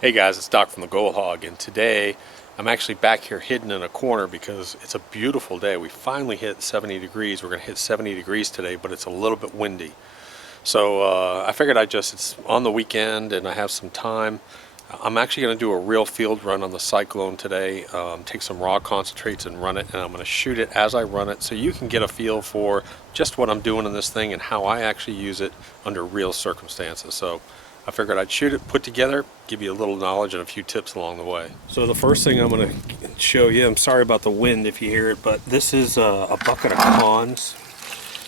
Hey guys, it's Doc from the Gold Hog, and today I'm actually back here hidden in a corner because it's a beautiful day. We finally hit 70 degrees. We're going to hit 70 degrees today, but it's a little bit windy. So I figured it's on the weekend and I have some time. I'm actually going to do a real field run on the Cyclone today, take some raw concentrates and run it, and I'm going to shoot it as I run it so you can get a feel for just what I'm doing in this thing and how I actually use it under real circumstances. So I figured I'd shoot it, put together, give you a little knowledge and a few tips along the way. So the first thing I'm going to show you, I'm sorry about the wind if you hear it, but this is a bucket of cons.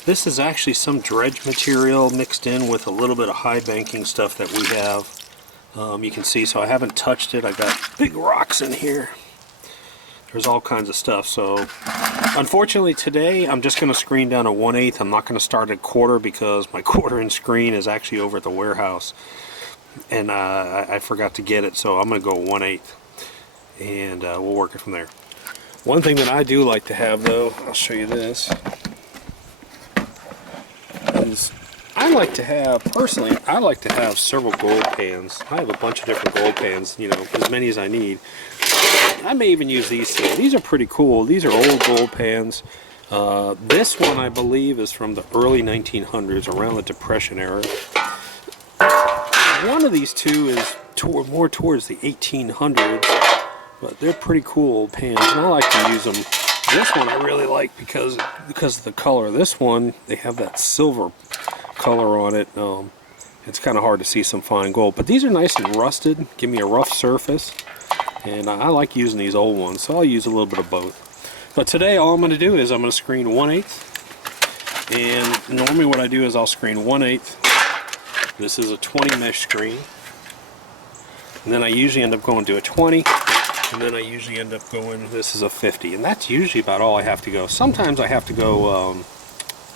This is actually some dredge material mixed in with a little bit of high banking stuff that we have. You can see, so I haven't touched it. I got big rocks in here. There's all kinds of stuff. So unfortunately today I'm just going to screen down a 1/8. I'm not going to start at quarter because my 1/4" screen is actually over at the warehouse. And I forgot to get it, so I'm going to go 1/8, and we'll work it from there. One thing that I do like to have, though, I'll show you this, is I like to have several gold pans. I have a bunch of different gold pans, you know, as many as I need. I may even use these two. These are pretty cool. These are old gold pans. This one, I believe, is from the early 1900s, around the Depression era. One of these two is more towards the 1800s, but they're pretty cool old pans, and I like to use them. This one I really like because of the color. This one, they have that silver color on it. It's kind of hard to see some fine gold, but these are nice and rusted, give me a rough surface, and I like using these old ones, so I'll use a little bit of both. But today all I'm going to do is I'm going to screen 1/8, and normally what I do is I'll screen 1/8. This is a 20 mesh screen, and then I usually end up going to a 20, and then I usually end up going, this is a 50, and that's usually about all I have to go. Sometimes I have to go,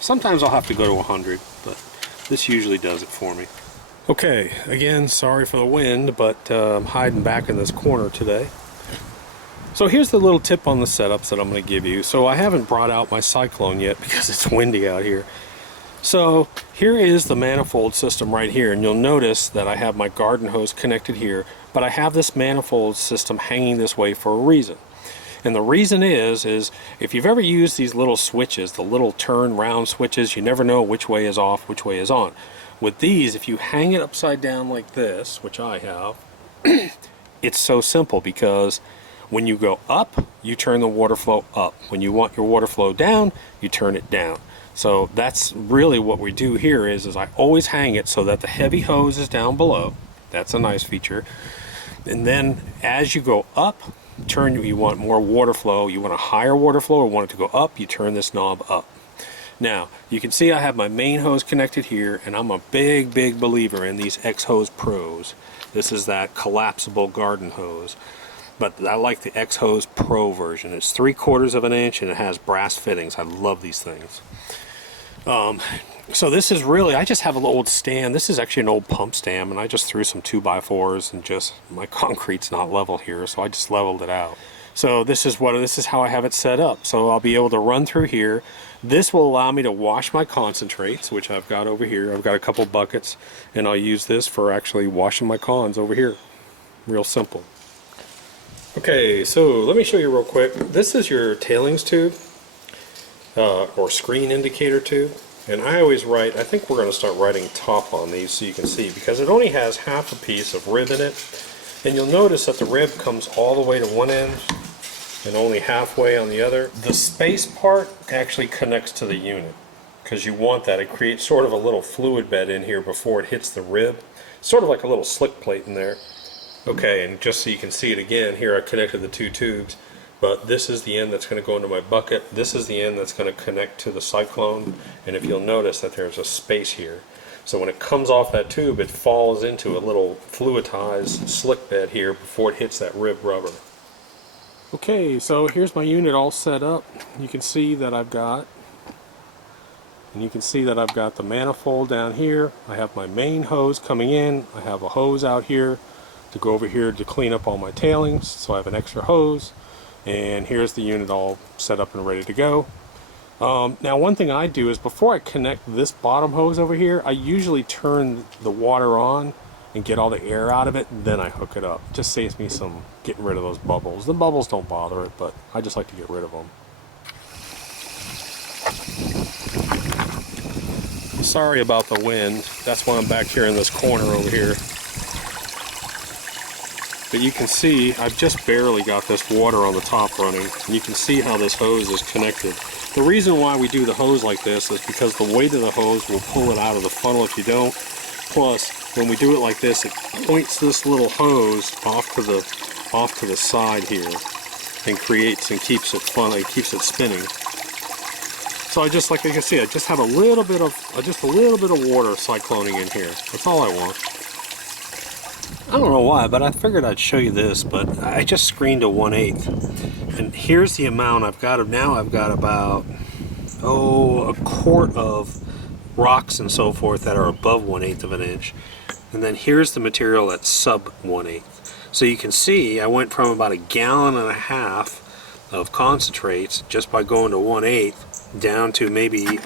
sometimes I'll have to go to 100, but this usually does it for me. Okay, again, sorry for the wind, but I'm hiding back in this corner today. So here's the little tip on the setups that I'm going to give you. So I haven't brought out my Cyclone yet because it's windy out here. So here is the manifold system right here, and you'll notice that I have my garden hose connected here, but I have this manifold system hanging this way for a reason. And the reason is if you've ever used these little switches, the little turn round switches, you never know which way is off, which way is on. With these, if you hang it upside down like this, which I have, it's so simple because when you go up, you turn the water flow up. When you want your water flow down, you turn it down. So that's really what we do here is I always hang it so that the heavy hose is down below. That's a nice feature. And then as you go up, you want more water flow, you want a higher water flow or want it to go up, you turn this knob up. Now, you can see I have my main hose connected here, and I'm a big believer in these X-Hose Pros. This is that collapsible garden hose. But I like the X-Hose Pro version. It's 3/4 of an inch and it has brass fittings. I love these things. So this is really, I just have an old stand. This is actually an old pump stand, and I just threw some 2x4s and just, my concrete's not level here, so I just leveled it out. So this is how I have it set up. So I'll be able to run through here. This will allow me to wash my concentrates, which I've got over here. I've got a couple buckets, and I'll use this for actually washing my cons over here. Real simple. Okay, so let me show you real quick. This is your tailings tube, or screen indicator tube. And I always write, I think we're going to start writing top on these so you can see, because it only has half a piece of rib in it. And you'll notice that the rib comes all the way to one end and only halfway on the other. The space part actually connects to the unit, because you want that. It creates sort of a little fluid bed in here before it hits the rib. Sort of like a little slick plate in there. Okay, and just so you can see it again, here I connected the two tubes, but this is the end that's going to go into my bucket. This is the end that's going to connect to the Cyclone, and if you'll notice that there's a space here. So when it comes off that tube, it falls into a little fluidized slick bed here before it hits that rib rubber. Okay, so here's my unit all set up. You can see that I've got the manifold down here. I have my main hose coming in. I have a hose out here to go over here to clean up all my tailings, so I have an extra hose, and here's the unit all set up and ready to go. Now one thing I do is before I connect this bottom hose over here, I usually turn the water on and get all the air out of it, and then I hook it up. Just saves me some getting rid of those bubbles. The bubbles don't bother it, but I just like to get rid of them. Sorry about the wind. That's why I'm back here in this corner over here. But you can see I've just barely got this water on the top running. And you can see how this hose is connected. The reason why we do the hose like this is because the weight of the hose will pull it out of the funnel if you don't. Plus, when we do it like this, it points this little hose off to the side here and creates and keeps it keeps it spinning. So I just, like you can see, I just have a little bit of water cycloning in here. That's all I want. I don't know why, but I figured I'd show you this, but I just screened a 1/8. And here's the amount I've got. Now I've got about, a quart of rocks and so forth that are above 1/8 of an inch. And then here's the material that's sub 1/8. So you can see I went from about 1.5 gallons of concentrates just by going to 1/8 down to maybe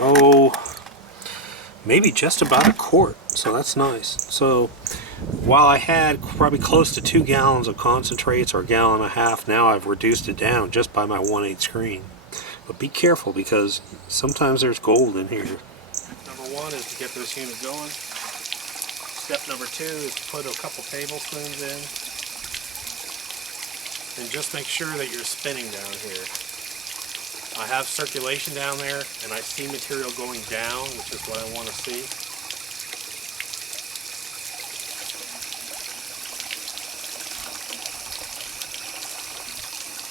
just about a quart. So that's nice. So while I had probably close to 2 gallons of concentrates or 1.5 gallons, now I've reduced it down just by my 1/8 screen. But be careful because sometimes there's gold in here. Number one is to get this unit going. Step number two is to put a couple tablespoons in. And just make sure that you're spinning down here. I have circulation down there and I see material going down, which is what I want to see.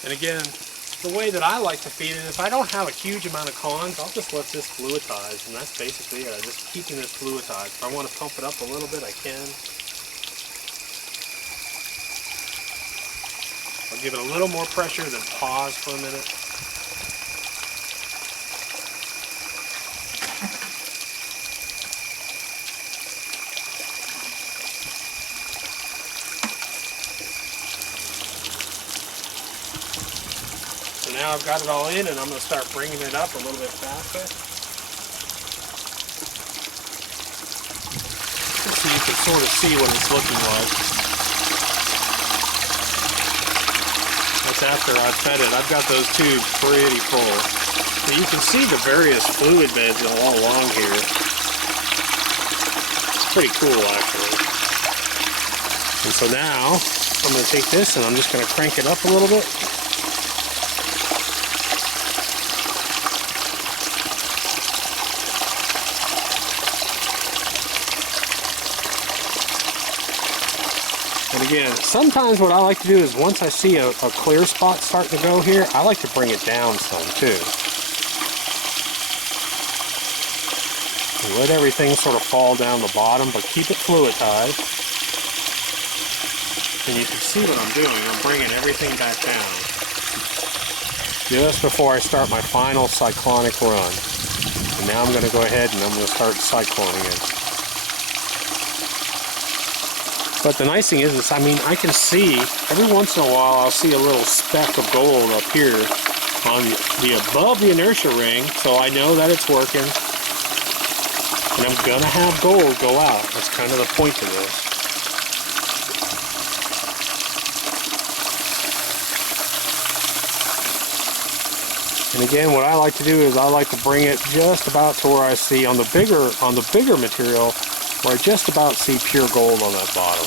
And again, the way that I like to feed it, if I don't have a huge amount of cons, I'll just let this fluidize, and that's basically it. I'm just keeping this fluidized. If I want to pump it up a little bit, I can. I'll give it a little more pressure, then pause for a minute. So now I've got it all in, and I'm going to start bringing it up a little bit faster. So you can sort of see what it's looking like. That's after I've fed it. I've got those tubes pretty full. So you can see the various fluid beds all along here. It's pretty cool, actually. And so now I'm going to take this and I'm just going to crank it up a little bit. And again, sometimes what I like to do is once I see a clear spot starting to go here, I like to bring it down some too. And let everything sort of fall down the bottom, but keep it fluidized. And you can see what I'm doing. I'm bringing everything back down. Just before I start my final cyclonic run. And now I'm going to go ahead and I'm going to start cycloning it. But the nice thing is, I mean, I can see, every once in a while, I'll see a little speck of gold up here on the above the inertia ring, so I know that it's working. And I'm going to have gold go out. That's kind of the point of this. And again, what I like to do is I like to bring it just about to where I see on the bigger material, where I just about see pure gold on that bottom.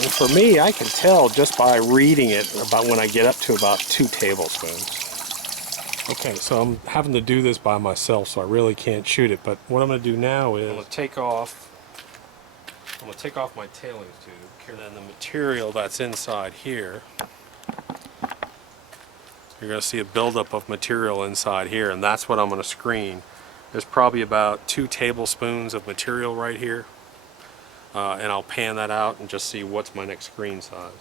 And for me, I can tell just by reading it about when I get up to about 2 tablespoons. Okay, so I'm having to do this by myself, so I really can't shoot it. But what I'm going to do now is I'm going to take off my tailings tube, and then the material that's inside here. You're going to see a buildup of material inside here, and that's what I'm going to screen. There's probably about 2 tablespoons of material right here. And I'll pan that out and just see what's my next screen size.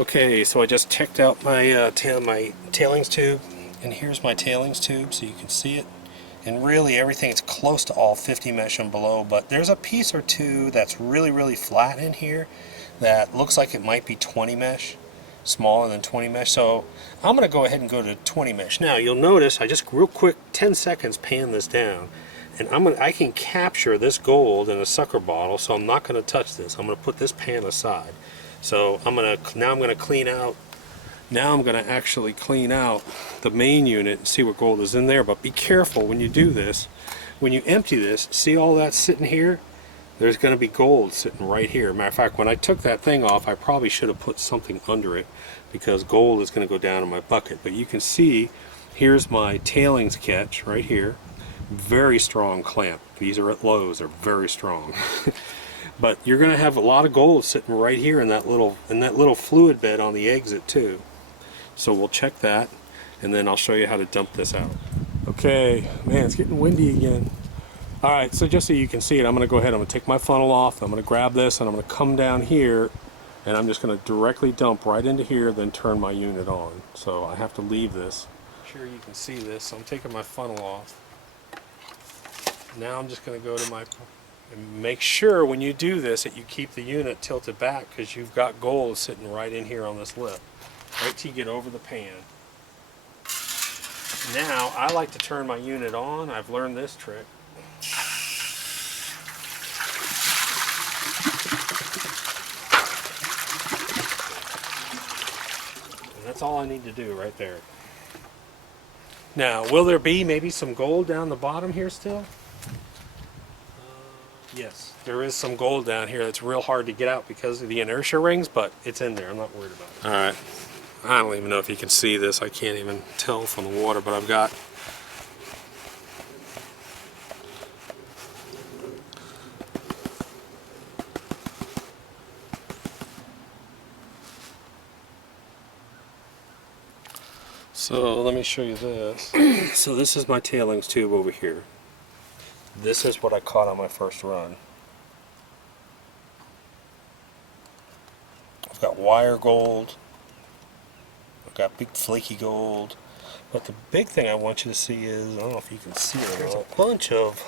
Okay, so I just checked out my my tailings tube, and here's my tailings tube so you can see it. And really everything's close to all 50 mesh and below, but there's a piece or two that's really flat in here that looks like it might be 20 mesh, smaller than 20 mesh. So I'm going to go ahead and go to 20 mesh. Now you'll notice I just real quick 10 seconds pan this down, and I can capture this gold in a sucker bottle, so I'm not going to touch this. I'm going to put this pan aside. So I'm going to clean out. Now I'm going to actually clean out the main unit and see what gold is in there. But be careful when you do this. When you empty this, see all that sitting here? There's going to be gold sitting right here. Matter of fact, when I took that thing off, I probably should have put something under it because gold is going to go down in my bucket. But you can see, here's my tailings catch right here. Very strong clamp. These are at lows. They're very strong. But you're going to have a lot of gold sitting right here in that little fluid bed on the exit too. So we'll check that, and then I'll show you how to dump this out. Okay, man, it's getting windy again. All right, so just so you can see it, I'm going to go ahead. I'm going to take my funnel off. I'm going to grab this, and I'm going to come down here, and I'm just going to directly dump right into here, then turn my unit on. So I have to leave this. I'm sure you can see this. So I'm taking my funnel off. Now I'm just going to go to my. And make sure when you do this that you keep the unit tilted back, because you've got gold sitting right in here on this lip. Right till you get over the pan. Now I like to turn my unit on. I've learned this trick. And that's all I need to do right there. Now, will there be maybe some gold down the bottom here still? Yes, there is some gold down here that's real hard to get out because of the inertia rings, but it's in there. I'm not worried about it. All right. I don't even know if you can see this. I can't even tell from the water, but I've got so let me show you this. So this is my tailings tube over here. This is what I caught on my first run. I've got wire gold. I've got big flaky gold. But the big thing I want you to see is, I don't know if you can see it, there's a bunch of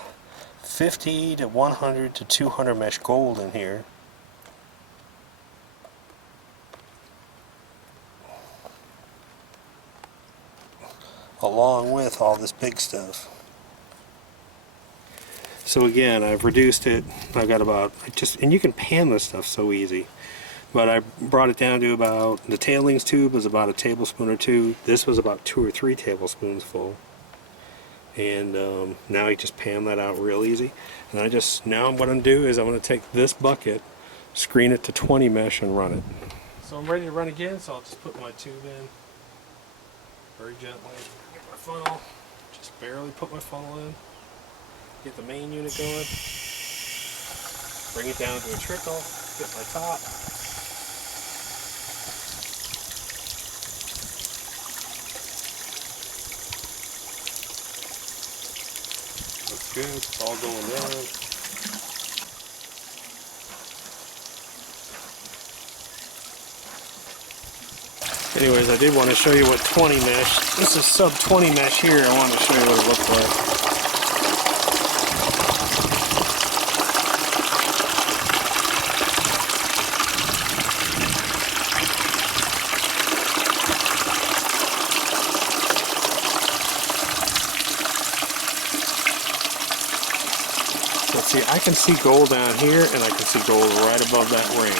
50 to 100 to 200 mesh gold in here. Along with all this big stuff. So again, I've reduced it. I've got about, and you can pan this stuff so easy. But I brought it down to about, the tailings tube was about a tablespoon or two. This was about 2 or 3 tablespoons full. And now you just pan that out real easy. And now what I'm going to do is I'm going to take this bucket, screen it to 20 mesh and run it. So I'm ready to run again, so I'll just put my tube in very gently. Get my funnel, just barely put my funnel in. Get the main unit going, bring it down to a trickle, get my top. Looks good, it's all going down. Anyways, I did want to show you what 20 mesh, this is sub 20 mesh here, I wanted to show you what it looks like. See, I can see gold down here, and I can see gold right above that ring.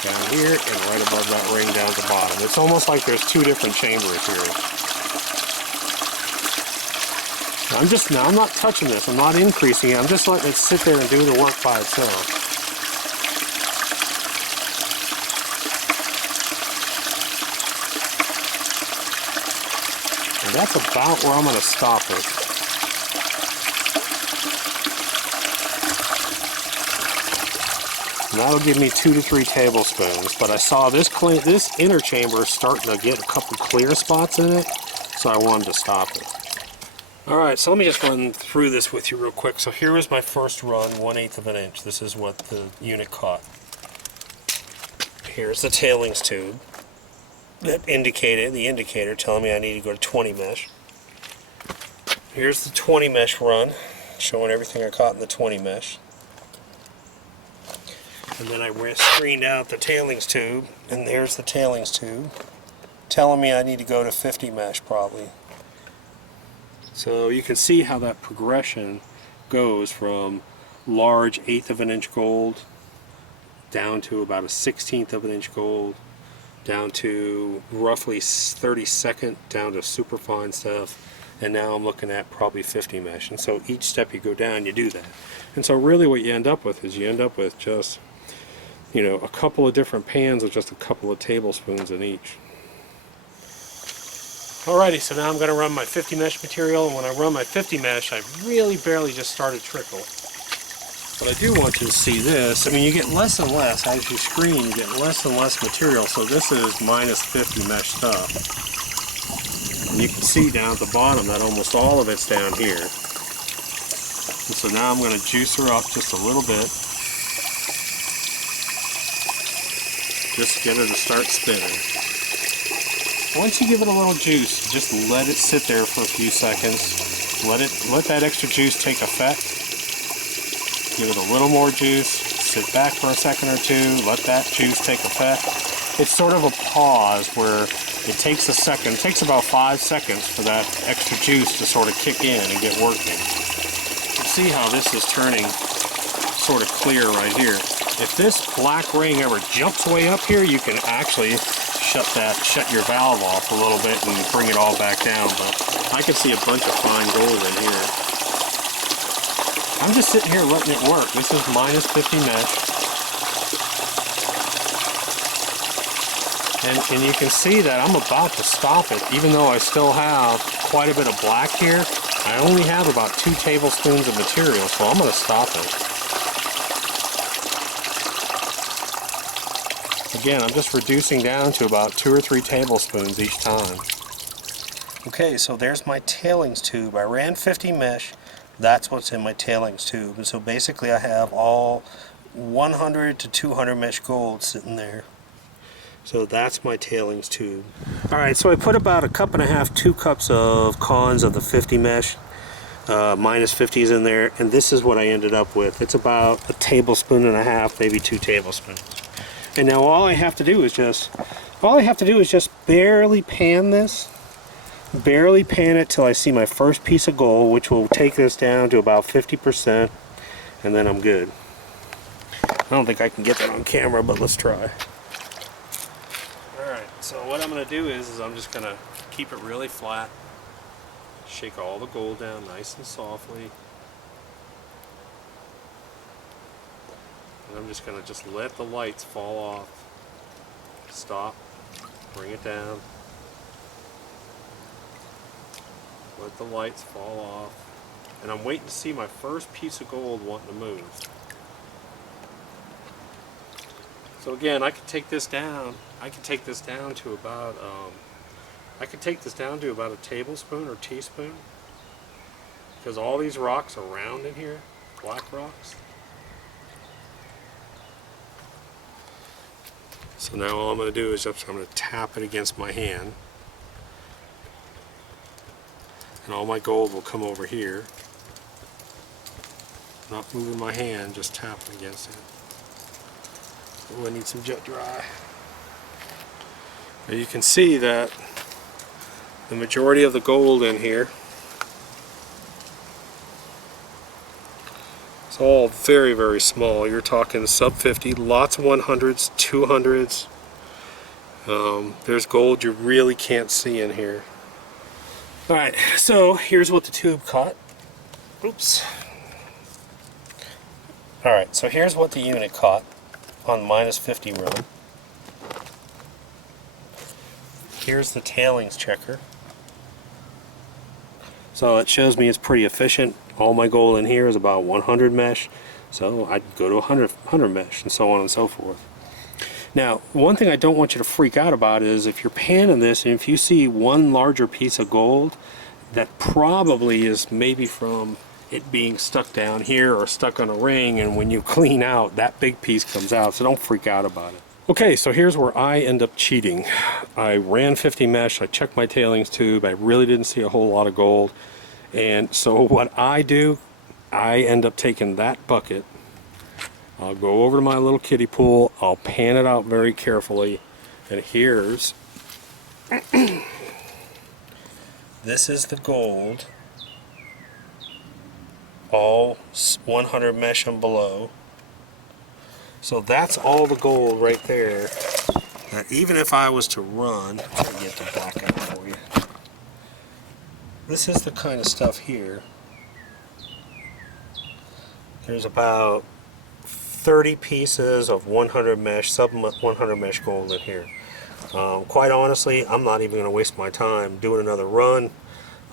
Down here, and right above that ring down at the bottom. It's almost like there's 2 different chambers here. Now I'm not touching this, I'm not increasing it, I'm just letting it sit there and do the work by itself. And that's about where I'm going to stop it. And that'll give me 2 to 3 tablespoons, but I saw this inner chamber starting to get a couple clear spots in it, so I wanted to stop it. Alright, so let me just run through this with you real quick. So here is my first run, 1/8 of an inch. This is what the unit caught. here's the tailings tube that indicated, the indicator telling me I need to go to 20 mesh. Here's the 20 mesh run, showing everything I caught in the 20 mesh. And then I screened out the tailings tube, and there's the tailings tube, telling me I need to go to 50 mesh probably. So you can see how that progression goes from large 1/8 of an inch gold down to about a 1/16 of an inch gold, down to roughly 32nd, down to super fine stuff, and now I'm looking at probably 50 mesh. And so each step you go down, you do that. And so really what you end up with is you end up with just, you know, a couple of different pans with just a couple of tablespoons in each. Alrighty, so now I'm going to run my 50 mesh material, and when I run my 50 mesh, I really barely just started trickle. But I do want you to see this. I mean, you get less and less as you screen, you get less and less material, so this is minus 50 mesh stuff. And you can see down at the bottom that almost all of it's down here. And so now I'm going to juice her up just a little bit. Just get her to start spinning. Once you give it a little juice, just let it sit there for a few seconds. Let that extra juice take effect. Give it a little more juice, sit back for a second or two, let that juice take effect. It's sort of a pause where it takes a second, it takes about 5 seconds for that extra juice to sort of kick in and get working. You see how this is turning sort of clear right here. If this black ring ever jumps way up here, you can actually shut your valve off a little bit and bring it all back down, but I can see a bunch of fine gold in here. I'm just sitting here letting it work. This is minus 50 mesh. And you can see that I'm about to stop it, even though I still have quite a bit of black here. I only have about 2 tablespoons of material, so I'm going to stop it. Again, I'm just reducing down to about 2 or 3 tablespoons each time. Okay, so there's my tailings tube. I ran 50 mesh. That's what's in my tailings tube. And so basically I have all 100 to 200 mesh gold sitting there. So that's my tailings tube. Alright, so I put about a cup and a half, 2 cups of cons of the 50 mesh. Minus 50s in there, and this is what I ended up with. It's about a tablespoon and a half, maybe 2 tablespoons. And now all I have to do is just barely pan this. Barely pan it till I see my first piece of gold, which will take this down to about 50%, and then I'm good. I don't think I can get that on camera, but let's try. Alright, so what I'm going to do is I'm just going to keep it really flat, shake all the gold down nice and softly, and I'm just going to just let the lights fall off. Stop, bring it down. Let the lights fall off, and I'm waiting to see my first piece of gold wanting to move. So again, I could take this down. I could take this down to about a tablespoon or teaspoon, because all these rocks are round in here, black rocks. So now all I'm going to do is I'm going to tap it against my hand. And all my gold will come over here. Not moving my hand, just tapping against it. Oh, I need some jet dry. Now you can see that the majority of the gold in here is all very, very small. You're talking sub 50, lots of 100s, 200s. There's gold you really can't see in here. Alright, so here's what the tube caught. Oops. Alright, so here's what the unit caught on minus 50 run. Here's the tailings checker. So it shows me it's pretty efficient. All my gold in here is about 100 mesh, so I'd go to 100 mesh, and so on and so forth. Now, one thing I don't want you to freak out about is if you're panning this and if you see one larger piece of gold, that probably is maybe from it being stuck down here or stuck on a ring, and when you clean out, that big piece comes out, so don't freak out about it. Okay, so here's where I end up cheating. I ran 50 mesh, I checked my tailings tube, I really didn't see a whole lot of gold. And so what I do, I end up taking that bucket, I'll go over to my little kiddie pool, I'll pan it out very carefully, and here's, this is the gold, all 100 mesh and below. So that's all the gold right there. Now, even if I was to run, I'll get to back up for you. This is the kind of stuff here. There's about 30 pieces of 100 mesh, sub 100 mesh gold in here. Quite honestly, I'm not even going to waste my time doing another run.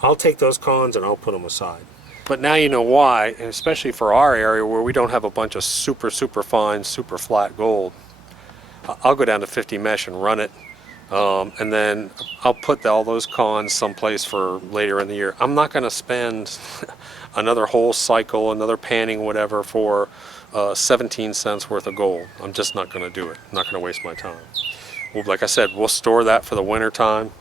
I'll take those cons and I'll put them aside. But now you know why, and especially for our area where we don't have a bunch of super fine, super flat gold. I'll go down to 50 mesh and run it, and then I'll put all those cons someplace for later in the year. I'm not going to spend another whole cycle, another panning, whatever, for 17 cents worth of gold. I'm just not going to do it. I'm not going to waste my time. Well, like I said, we'll store that for the winter time,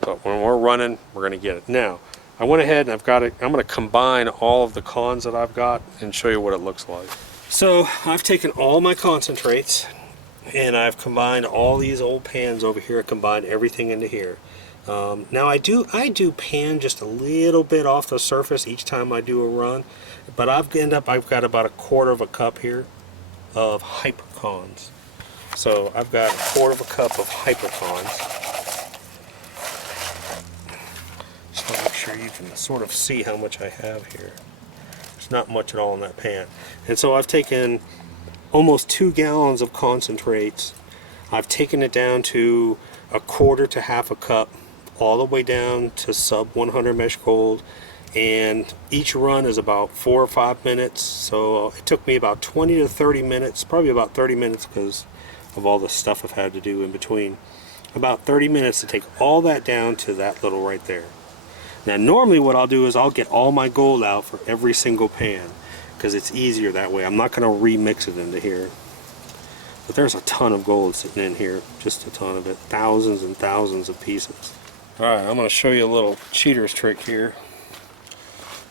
but when we're running, we're going to get it. Now, I went ahead and I've got it. I'm going to combine all of the cons that I've got and show you what it looks like. So I've taken all my concentrates and I've combined all these old pans over here. I combined everything into here. Now I do pan just a little bit off the surface each time I do a run, but I've got about a quarter of a cup here of hypercons. So I've got a quarter of a cup of hypercons. Just want to make sure you can sort of see how much I have here. There's not much at all in that pan. And so I've taken almost 2 gallons of concentrates. I've taken it down to a quarter to half a cup, all the way down to sub 100 mesh gold, and each run is about 4 or 5 minutes. So it took me about 20 to 30 minutes, probably about 30 minutes because of all the stuff I've had to do in between. About 30 minutes to take all that down to that little right there. Now normally what I'll do is I'll get all my gold out for every single pan because it's easier that way. I'm not going to remix it into here. But there's a ton of gold sitting in here, just a ton of it, thousands and thousands of pieces. Alright, I'm going to show you a little cheater's trick here.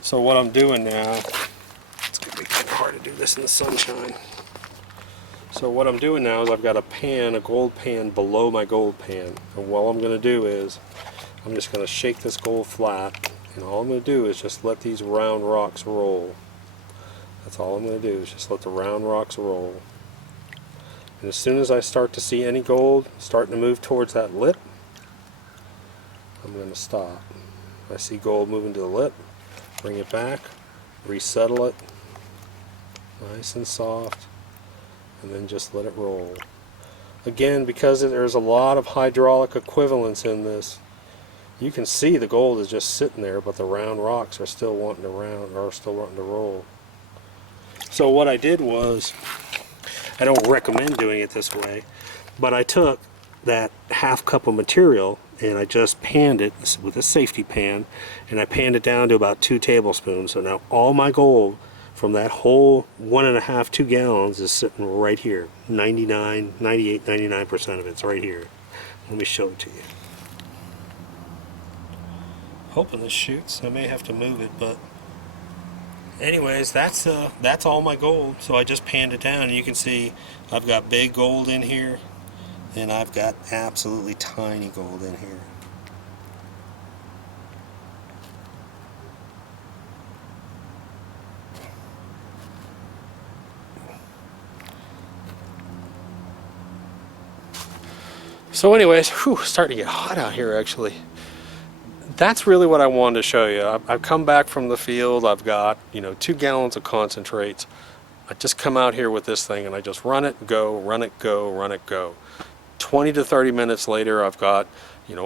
So what I'm doing now, it's going to be kind of hard to do this in the sunshine. So what I'm doing now is I've got a pan, a gold pan below my gold pan. And what I'm going to do is, I'm just going to shake this gold flat, and all I'm going to do is just let these round rocks roll. That's all I'm going to do is just let the round rocks roll. And as soon as I start to see any gold starting to move towards that lip, I'm going to stop. I see gold moving to the lip, bring it back, resettle it, nice and soft, and then just let it roll. Again, because there's a lot of hydraulic equivalence in this, you can see the gold is just sitting there, but the round rocks are still wanting to roll. So what I did was, I don't recommend doing it this way, but I took that half cup of material and I just panned it with a safety pan, and I panned it down to about 2 tablespoons. So now all my gold from that whole 1.5, 2 gallons is sitting right here. 98, 99% of it's right here. Let me show it to you. Hoping this shoots. I may have to move it, but anyways, that's all my gold. So I just panned it down, and you can see I've got big gold in here, and I've got absolutely tiny gold in here. So anyways, starting to get hot out here actually. That's really what I wanted to show you. I've come back from the field. I've got 2 gallons of concentrates. I just come out here with this thing and I just run it, go, run it, go, run it, go. 20 to 30 minutes later, I've got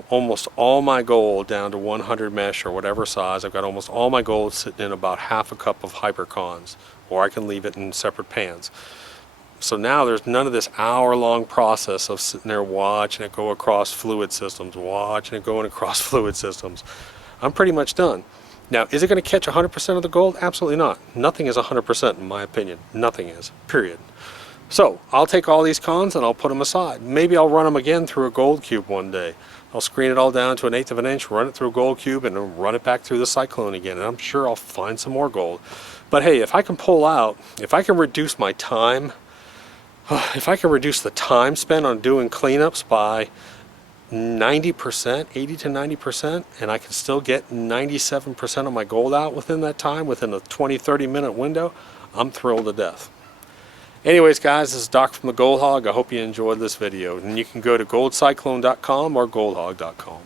almost all my gold down to 100 mesh or whatever size. I've got almost all my gold sitting in about half a cup of hypercons, or I can leave it in separate pans. So now there's none of this hour-long process of sitting there watching it go across fluid systems, watching it going across fluid systems. I'm pretty much done. Now, is it going to catch 100% of the gold? Absolutely not. Nothing is 100% in my opinion. Nothing is, period. So I'll take all these cons and I'll put them aside. Maybe I'll run them again through a gold cube one day. I'll screen it all down to 1/8 of an inch, run it through a gold cube, and then run it back through the Cyclone again. And I'm sure I'll find some more gold. But hey, if I can pull out, if I can reduce my time, if I can reduce the time spent on doing cleanups by 90%, 80 to 90%, and I can still get 97% of my gold out within that time, within a 20-30 minute window, I'm thrilled to death. Anyways guys, this is Doc from the Gold Hog. I hope you enjoyed this video. And you can go to goldcyclone.com or goldhog.com.